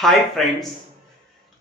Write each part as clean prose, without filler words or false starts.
Hi friends,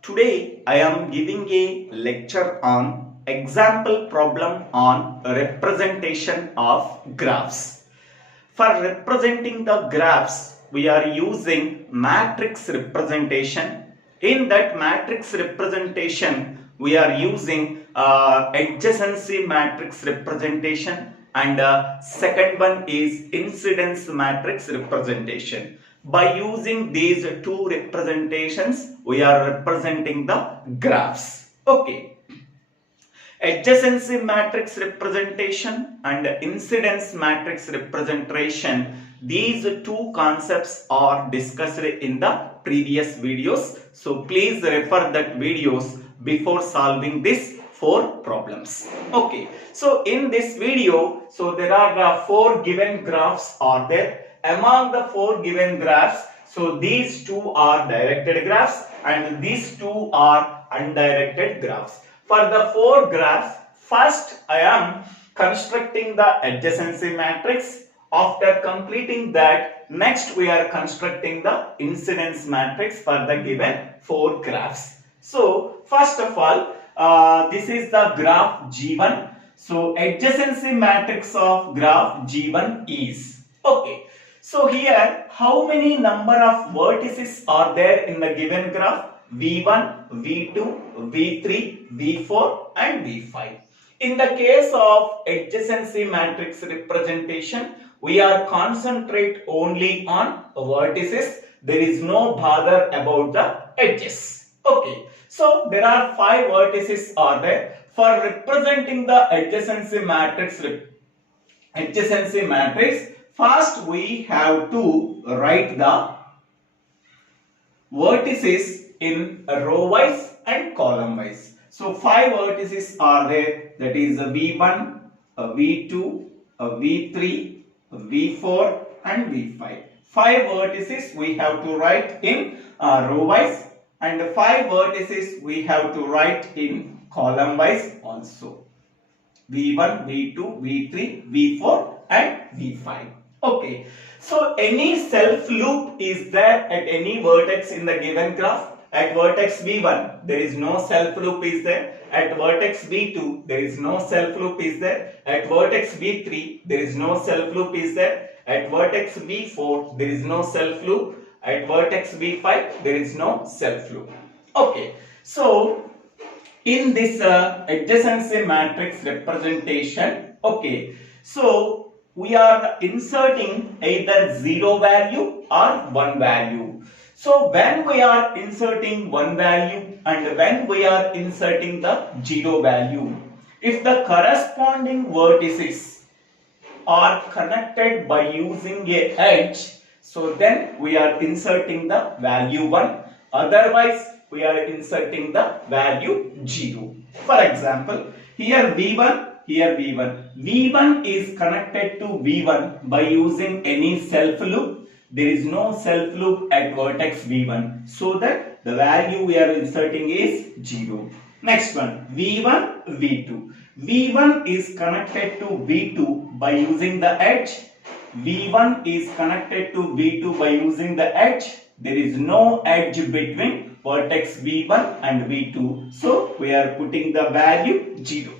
today I am giving a lecture on example problem on representation of graphs. For representing the graphs, we are using matrix representation. In that matrix representation, we are using adjacency matrix representation and second one is incidence matrix representation. By using these two representations, we are representing the graphs. Okay. Adjacency matrix representation and incidence matrix representation, these two concepts are discussed in the previous videos. So please refer that videos before solving these four problems. Okay, so in this video, so there are four given graphs are there. Among the four given graphs, so these two are directed graphs and these two are undirected graphs. For the four graphs, first I am constructing the adjacency matrix. After completing that, next we are constructing the incidence matrix for the given four graphs. So first of all, this is the graph G1. So adjacency matrix of graph G1 is, okay. So here, how many number of vertices are there in the given graph? V1, V2, V3, V4 and V5. In the case of adjacency matrix representation, we are concentrate only on vertices. There is no bother about the edges. Okay. So there are 5 vertices are there. For representing the adjacency matrix, first we have to write the vertices in row wise and column wise. So 5 vertices are there, that is V1, V2, V3, V4 and V5. 5 vertices we have to write in row wise and 5 vertices we have to write in column wise also. V1, V2, V3, V4 and V5. Okay, so any self loop is there at any vertex in the given graph. At vertex V1, there is no self loop is there. At vertex V2, there is no self loop is there. At vertex V3, there is no self loop is there. At vertex V4, there is no self loop. At vertex V5, there is no self loop. Okay, so in this adjacency matrix representation, okay, so we are inserting either 0 value or 1 value. So when we are inserting 1 value and when we are inserting the 0 value, if the corresponding vertices are connected by using a edge, so then we are inserting the value 1, otherwise we are inserting the value 0. For example, here V1, here V1. V1 is connected to V1 by using any self loop. There is no self loop at vertex V1. So that the value we are inserting is 0. Next one, V1, V2. V1 is connected to V2 by using the edge. V1 is connected to V2 by using the edge. There is no edge between vertex V1 and V2. So we are putting the value 0.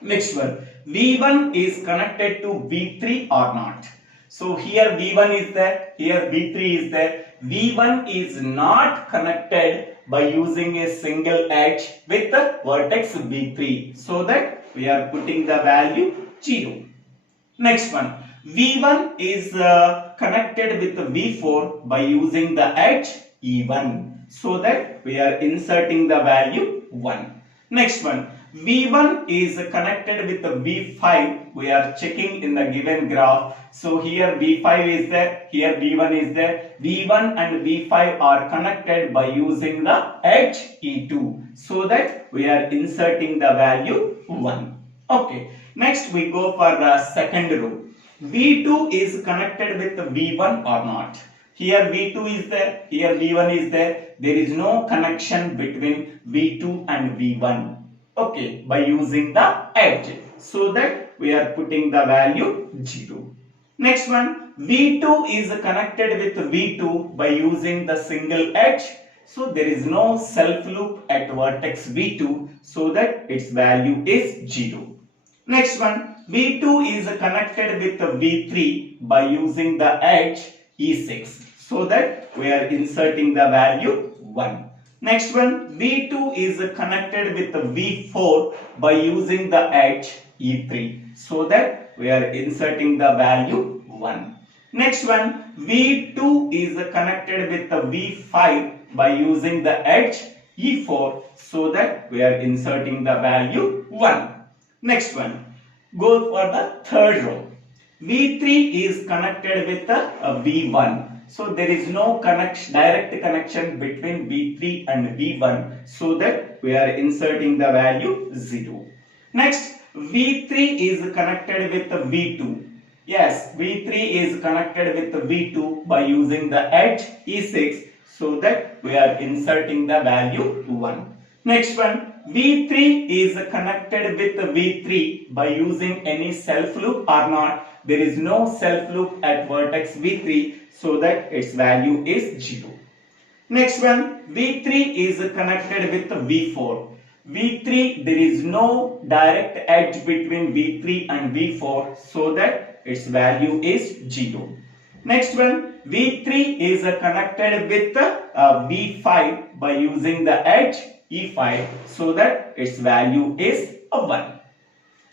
Next one, V1 is connected to V3 or not. So here V1 is there, here V3 is there. V1 is not connected by using a single edge with the vertex V3. So that we are putting the value 0. Next one, V1 is connected with V4 by using the edge E1. So that we are inserting the value 1. Next one, V1 is connected with the V5. We are checking in the given graph. So here V5 is there, here V1 is there. V1 and V5 are connected by using the edge E2. So that we are inserting the value 1. Okay. Next we go for the second row. V2 is connected with the V1 or not. Here V2 is there, here V1 is there. There is no connection between V2 and V1. Okay, by using the edge. So that we are putting the value 0. Next one, V2 is connected with V2 by using the single edge. So there is no self loop at vertex V2, so that its value is 0. Next one, V2 is connected with V3 by using the edge E6, so that we are inserting the value 1. Next one, V2 is connected with V4 by using the edge E3, so that we are inserting the value 1. Next one, V2 is connected with V5 by using the edge E4, so that we are inserting the value 1. Next one, go for the third row. V3 is connected with V1. So there is no direct connection between V3 and V1, so that we are inserting the value 0. Next, V3 is connected with V2. Yes, V3 is connected with V2 by using the edge E6, so that we are inserting the value 1. Next one, V3 is connected with V3 by using any self loop or not. There is no self loop at vertex V3, so that its value is 0. Next one, V3 is connected with V4. V3, there is no direct edge between V3 and V4, so that its value is 0. Next one, V3 is connected with V5 by using the edge E5, so that its value is 1.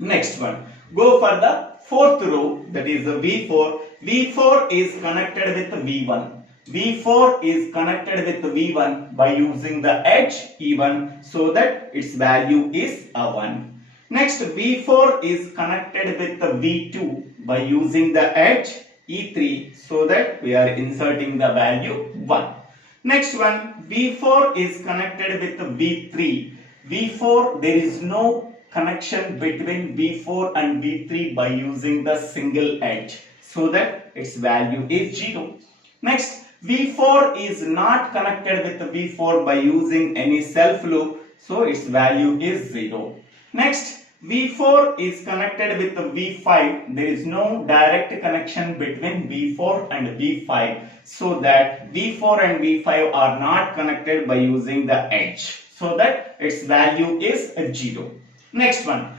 Next one, go for the fourth row, that is V4. V4 is connected with V1. V4 is connected with V1 by using the edge E1, so that its value is 1. Next, V4 is connected with V2 by using the edge E3, so that we are inserting the value 1. Next one, V4 is connected with V3. V4, there is no connection between V4 and V3 by using the single edge, so that its value is 0. Next, V4 is not connected with V4 by using any self loop, so its value is 0. Next, V4 is connected with V5. There is no direct connection between V4 and V5, so that V4 and V5 are not connected by using the edge, so that its value is 0. Next one,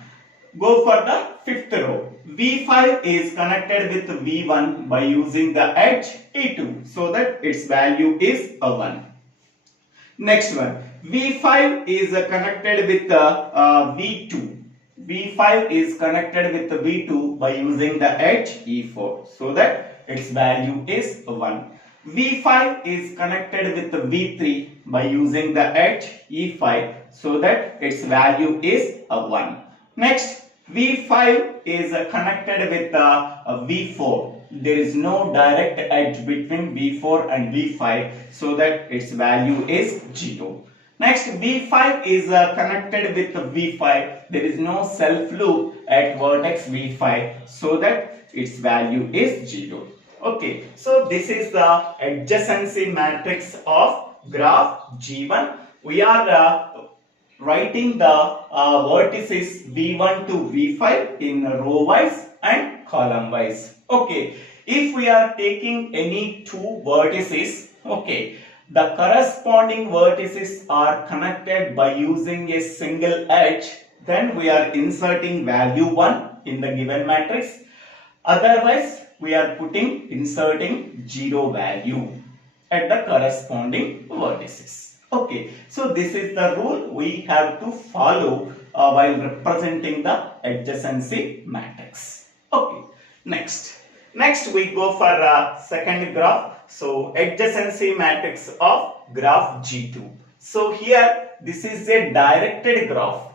go for the fifth row. V5 is connected with V1 by using the edge E2, so that its value is 1. Next one, V5 is connected with V2. V5 is connected with V2 by using the edge E4, so that its value is 1. V5 is connected with V3 by using the edge E5, so that its value is 1. Next, V5 is connected with V4. There is no direct edge between V4 and V5, so that its value is 0. Next, V5 is connected with V5. There is no self loop at vertex V5, so that its value is 0. Okay, so this is the adjacency matrix of graph G1. We are writing the vertices V1 to V5 in row wise and column wise. Okay, if we are taking any two vertices, okay, the corresponding vertices are connected by using a single edge, then we are inserting value 1 in the given matrix. Otherwise, we are inserting 0 value at the corresponding vertices. Okay, so this is the rule we have to follow while representing the adjacency matrix. Okay, next we go for second graph. So adjacency matrix of graph G2. So here this is a directed graph.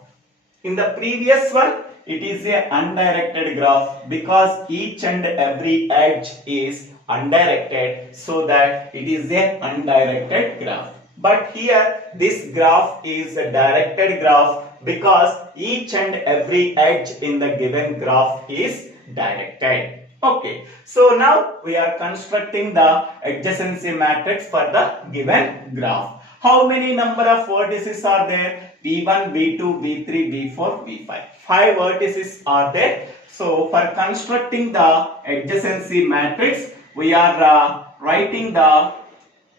In the previous one it is a undirected graph, because each and every edge is undirected, so that it is a undirected graph. But here this graph is a directed graph, because each and every edge in the given graph is directed. Okay, so now we are constructing the adjacency matrix for the given graph. How many number of vertices are there? V1, V2, V3, V4, V5. 5 vertices are there. So for constructing the adjacency matrix, we are writing the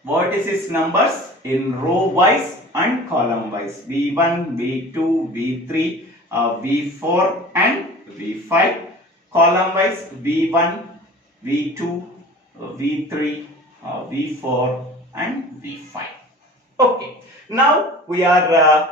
vertices numbers in row wise and column wise. V1, V2, V3, V4 and V5. Column wise V1, V2, V3, V4 and V5. Okay. Now we are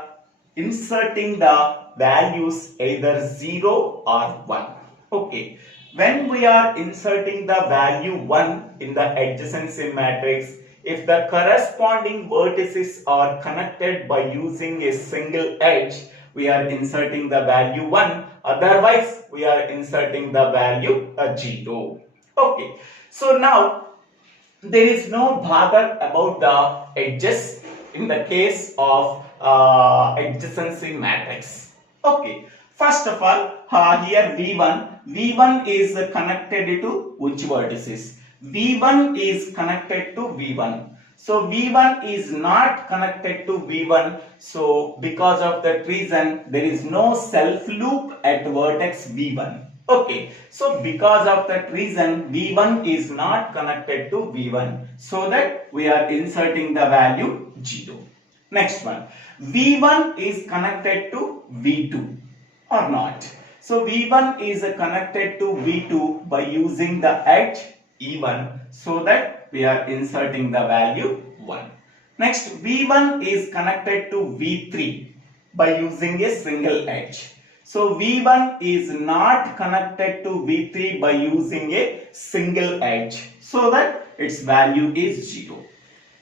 inserting the values either 0 or 1. Okay. When we are inserting the value 1 in the adjacency matrix, if the corresponding vertices are connected by using a single edge, we are inserting the value 1. Otherwise, we are inserting the value 0. Okay. So now, there is no bother about the edges in the case of adjacency matrix. Okay. First of all, here V1 is connected to which vertices? V1 is connected to V1. So V1 is not connected to V1. So because of that reason, there is no self loop at vertex V1. Okay. So because of that reason, V1 is not connected to V1. So that we are inserting the value 0. Next one. V1 is connected to V2 or not. So V1 is connected to V2 by using the edge E1. So that we are inserting the value 1. Next, V1 is connected to V3 by using a single edge. So V1 is not connected to V3 by using a single edge. So that its value is 0.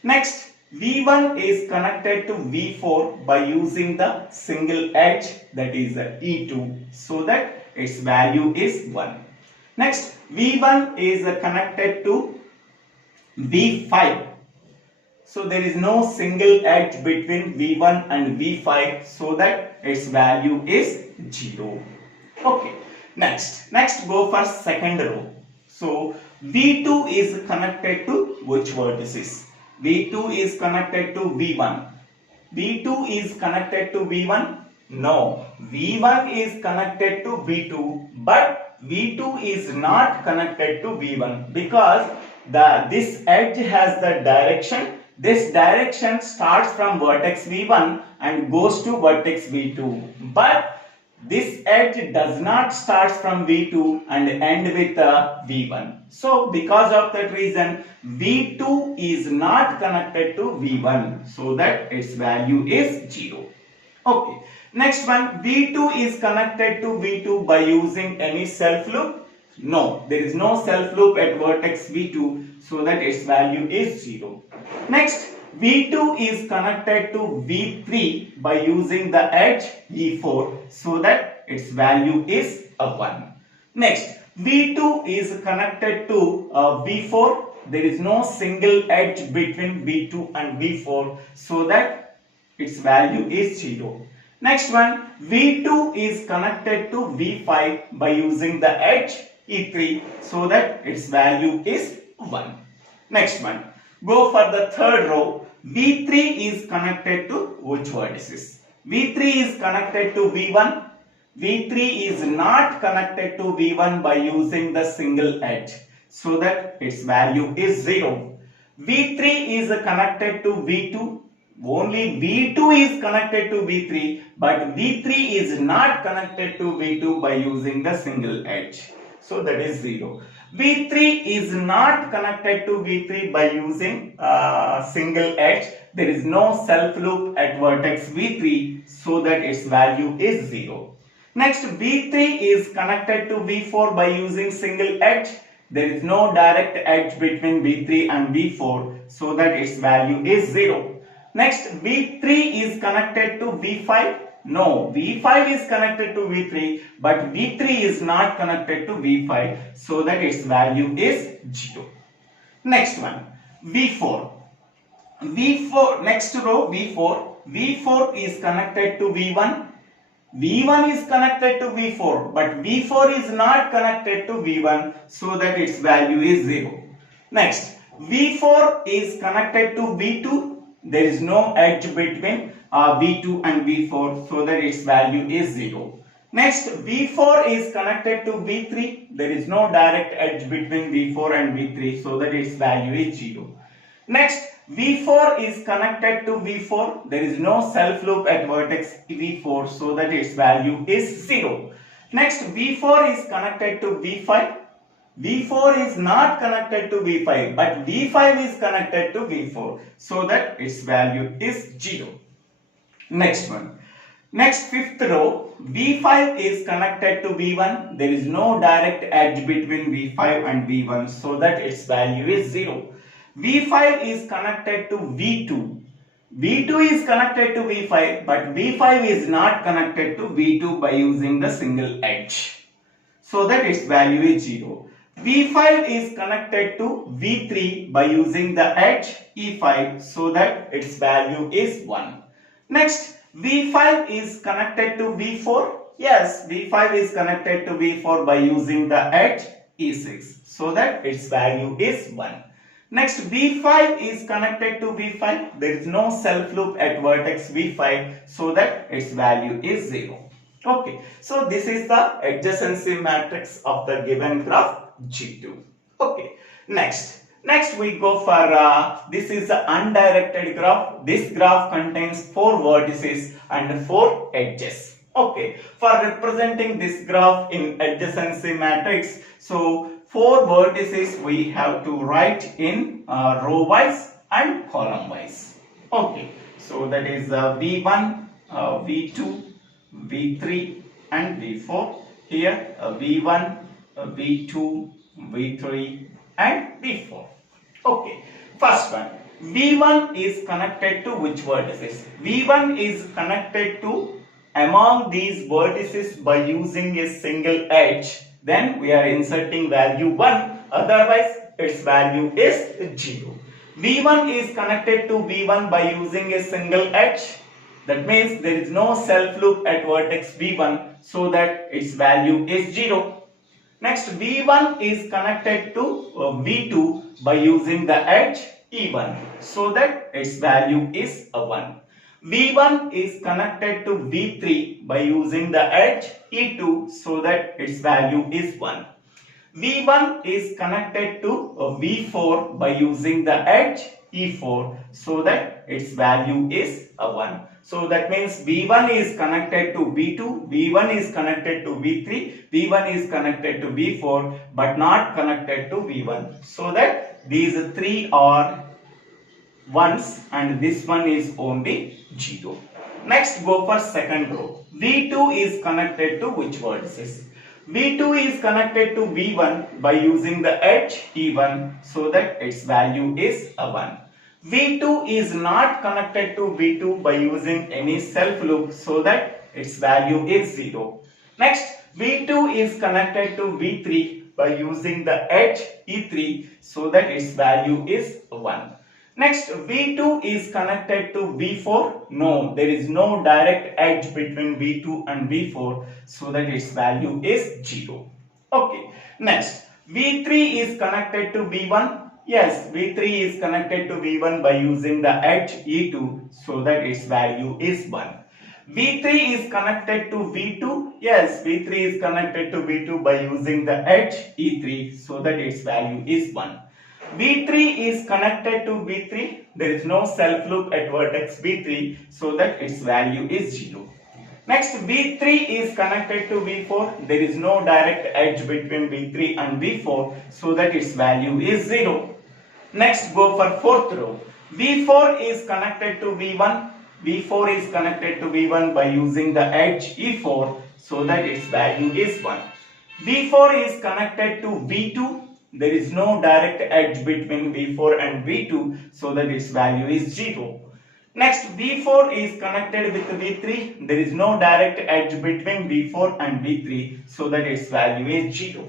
Next, V1 is connected to V4 by using the single edge, that is E2. So that its value is 1. Next, V1 is connected to V5. So there is no single edge between V1 and V5, so that its value is 0. Okay. Next go for second row. So V2 is connected to which vertices? V2 is connected to V1. V2 is connected to V1? No. V1 is connected to V2, but V2 is not connected to V1 because this edge has the direction. This direction starts from vertex V1 and goes to vertex V2. But this edge does not start from V2 and end with V1. So because of that reason, V2 is not connected to V1. So that its value is 0. Okay. Next one, V2 is connected to V2 by using any self loop? No, there is no self loop at vertex V2, so that its value is 0. Next, V2 is connected to V3 by using the edge E4, so that its value is 1. Next, V2 is connected to V4. There is no single edge between V2 and V4, so that its value is 0. Next one, V2 is connected to V5 by using the edge E3, so that its value is 1. Next one, go for the third row. V3 is connected to which vertices? V3 is connected to V1. V3 is not connected to V1 by using the single edge, so that its value is 0. V3 is connected to V2. Only V2 is connected to V3, but V3 is not connected to V2 by using the single edge. So that is 0. V3 is not connected to V3 by using single edge. There is no self loop at vertex V3, so that its value is 0. Next, V3 is connected to V4 by using single edge. There is no direct edge between V3 and V4, so that its value is 0. Next, V3 is connected to V5. No, V5 is connected to V3, but V3 is not connected to V5, so that its value is 0. Next one, V4. Next row, V4. V4 is connected to V1. V1 is connected to V4, but V4 is not connected to V1, so that its value is 0. Next, V4 is connected to V2. there is no edge between V2 and V4, so that its value is 0. Next, V4 is connected to V3. There is no direct edge between V4 and V3, so that its value is 0. Next, V4 is connected to V4. There is no self loop at vertex V4, so that its value is 0. Next, V4 is connected to V5. V4 is not connected to V5, but V5 is connected to V4, so that its value is 0. Next one. Next, fifth row, V5 is connected to V1. There is no direct edge between V5 and V1, so that its value is 0. V5 is connected to V2. V2 is connected to V5, but V5 is not connected to V2 by using the single edge, so that its value is 0. V5 is connected to V3 by using the edge E5, so that its value is 1. Next, V5 is connected to V4. Yes, V5 is connected to V4 by using the edge E6, so that its value is 1. Next, V5 is connected to V5. There is no self loop at vertex V5, so that its value is 0. Okay, so this is the adjacency matrix of the given graph G2. Okay, next we go for this is the undirected graph. This graph contains 4 vertices and 4 edges. Okay, for representing this graph in adjacency matrix, so 4 vertices we have to write in row wise and column wise. Okay, so that is V1, V2, V3 and V4. Here V1, V2, V3 and V4. Okay, first one, V1 is connected to which vertices? V1 is connected to among these vertices by using a single edge. Then we are inserting value 1, otherwise its value is 0. V1 is connected to V1 by using a single edge. That means there is no self loop at vertex V1, so that its value is 0. Next, V1 is connected to V2 by using the edge E1, so that its value is 1. V1 is connected to V3 by using the edge E2, so that its value is 1. V1 is connected to V4 by using the edge E4, so that its value is 1. So that means V1 is connected to V2, V1 is connected to V3, V1 is connected to V4, but not connected to V1. So that these 3 are 1s and this one is only 0. Next, go for second row. V2 is connected to which vertices? V2 is connected to V1 by using the edge E1, so that its value is 1. V2 is not connected to V2 by using any self loop, so that its value is 0. Next, V2 is connected to V3 by using the edge E3, so that its value is 1. Next, V2 is connected to V4. No, there is no direct edge between V2 and V4, so that its value is 0. Okay, next, V3 is connected to V1. Yes, V3 is connected to V1 by using the edge E2, so that its value is 1. V3 is connected to V2. Yes, V3 is connected to V2 by using the edge E3, so that its value is 1. V3 is connected to V3. There is no self loop at vertex V3, so that its value is 0. Next, V3 is connected to V4. There is no direct edge between V3 and V4, so that its value is 0. Next, go for fourth row. V4 is connected to V1. V4 is connected to V1 by using the edge E4, so that its value is 1. V4 is connected to V2. There is no direct edge between V4 and V2, so that its value is 0. Next, V4 is connected with V3. There is no direct edge between V4 and V3, so that its value is 0.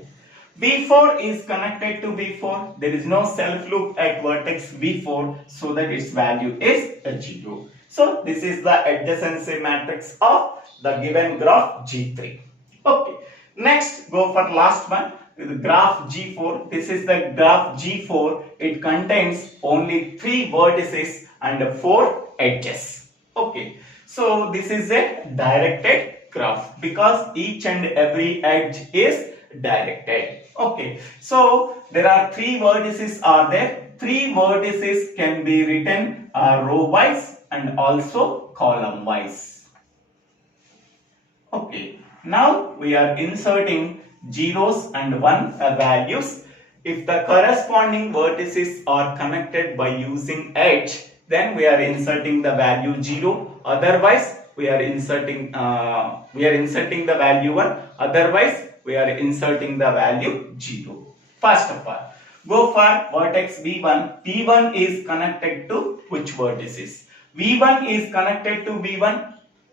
V4 is connected to V4. There is no self loop at vertex V4, so that its value is 0. So this is the adjacency matrix of the given graph G3. Okay. Next, go for last one. The graph G4. This is the graph G4. It contains only 3 vertices and 4 edges. Okay, so this is a directed graph because each and every edge is directed. Okay, so there are 3 vertices are there. 3 vertices can be written row wise and also column wise. Okay, now we are inserting zeros and 1 values. If the corresponding vertices are connected by using edge, then we are inserting the value 0. Otherwise, we are inserting the value 1. Otherwise, we are inserting the value 0. First of all, go for vertex V1. V1 is connected to which vertices? V1 is connected to V1.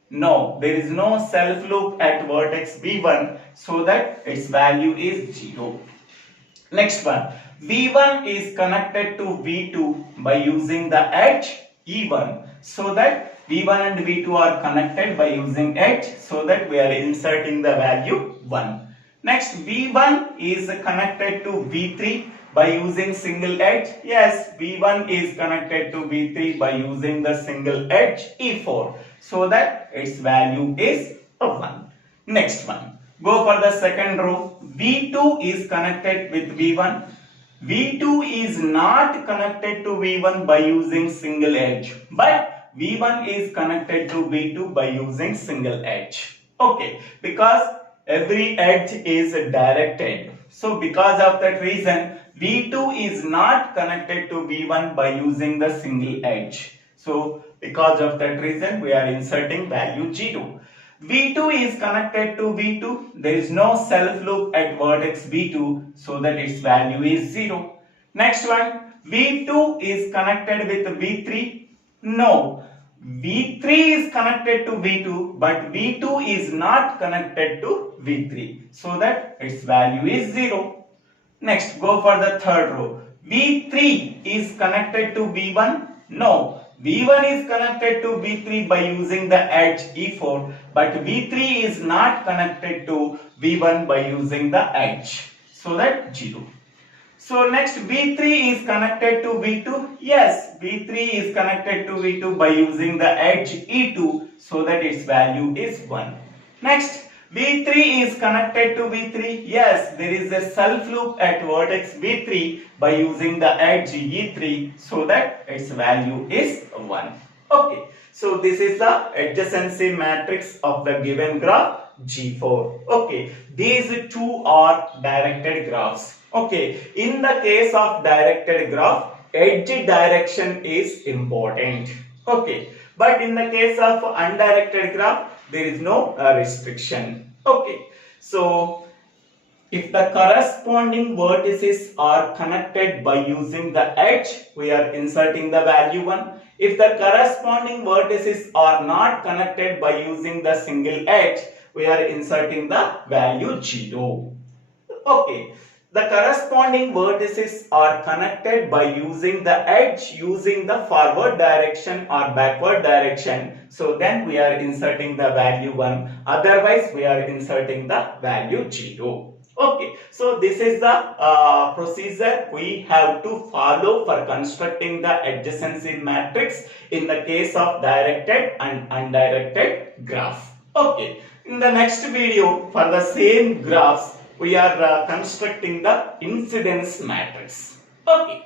No, there is no self loop at vertex V1, so that its value is 0. Next one, V1 is connected to V2 by using the edge E1, so that V1 and V2 are connected by using edge, so that we are inserting the value 1. Next, V1 is connected to V3 by using single edge. Yes, V1 is connected to V3 by using the single edge E4, so that its value is 1. Next one, go for the second row. V2 is connected with V1. V2 is not connected to V1 by using single edge, but V1 is connected to V2 by using single edge. Okay, because every edge is directed. So because of that reason, V2 is not connected to V1 by using the single edge. So because of that reason, we are inserting value 0. V2 is connected to V2. There is no self loop at vertex V2, so that its value is 0. Next one, V2 is connected with V3. No, V3 is connected to V2, but V2 is not connected to V3, so that its value is 0. Next, go for the third row. V3 is connected to V1. No, V1 is connected to V3 by using the edge E4, but V3 is not connected to V1 by using the edge, so that 0. So next, V3 is connected to V2. Yes, V3 is connected to V2 by using the edge E2, so that its value is 1. Next, V3 is connected to V3. Yes, there is a self loop at vertex V3 by using the edge E3, so that its value is 1. Okay, so this is the adjacency matrix of the given graph G4. Okay, these two are directed graphs. Okay, in the case of directed graph, edge direction is important. Okay, but in the case of undirected graph, there is no restriction. Okay, so if the corresponding vertices are connected by using the edge, we are inserting the value 1. If the corresponding vertices are not connected by using the single edge, we are inserting the value 0. Okay, the corresponding vertices are connected by using the edge using the forward direction or backward direction. So then we are inserting the value 1. Otherwise, we are inserting the value 0. Okay, so this is the procedure we have to follow for constructing the adjacency matrix in the case of directed and undirected graph. Okay, in the next video for the same graphs, we are constructing the incidence matrix. Okay.